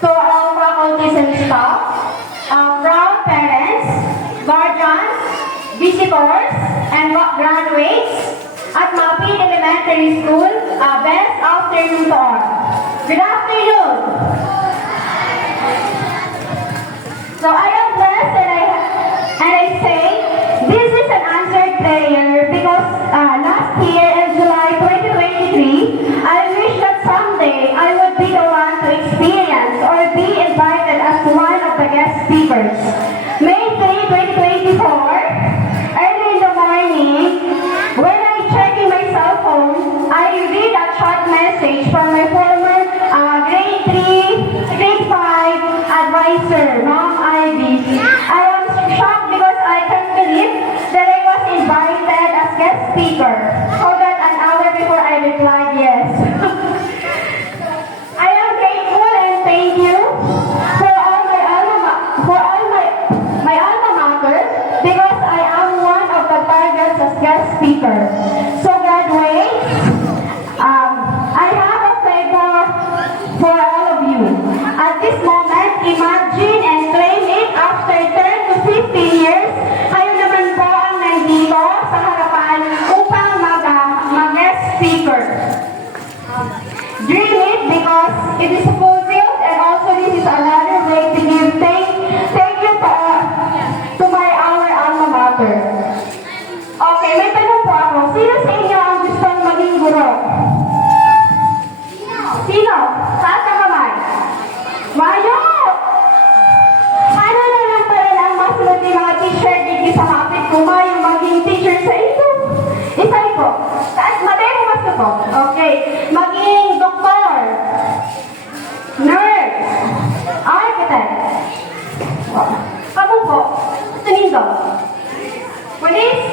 to all faculties and staff, proud parents, guardians, visitors, and graduates at Mapit Elementary School, best afternoon to all. Good afternoon. So I am blessed and I say this is an answered prayer because last year in July 2023, I wish that someday I would be the one to experience or be invited as one of the guest speakers. May 3, 2024, early in the morning, when I checking my cell phone, I read a chat message from my former grade 3, grade 5 advisor, Ma'am Ivy. I was shocked because I can't believe that I was invited as guest speaker. So that an hour before I replied yes. I am grateful and thank you for all my alma mater because I am one of the targets as guest speaker. So graduates, I have a favor for all of you. At this moment, imagine and claim it after 10 to 15 years, kayo naman po ang nandito sa harapan upang mag-guest speaker. Dream it because it is fulfilled and also this is another way to give thank you to my our alma mater. Okay, may tanong po ako. Sino sa inyo ang gustong maging guro? Sino? Taas ang kamay. Mayo! Ano na lang pa rin ang masunod ng mga teacher dito sa hapit kung yung maging teacher sa ito? Isa po. Madero mas ko po. Okay. Maging doktor, nurse, architect. Kamu po. Tunindo. Police,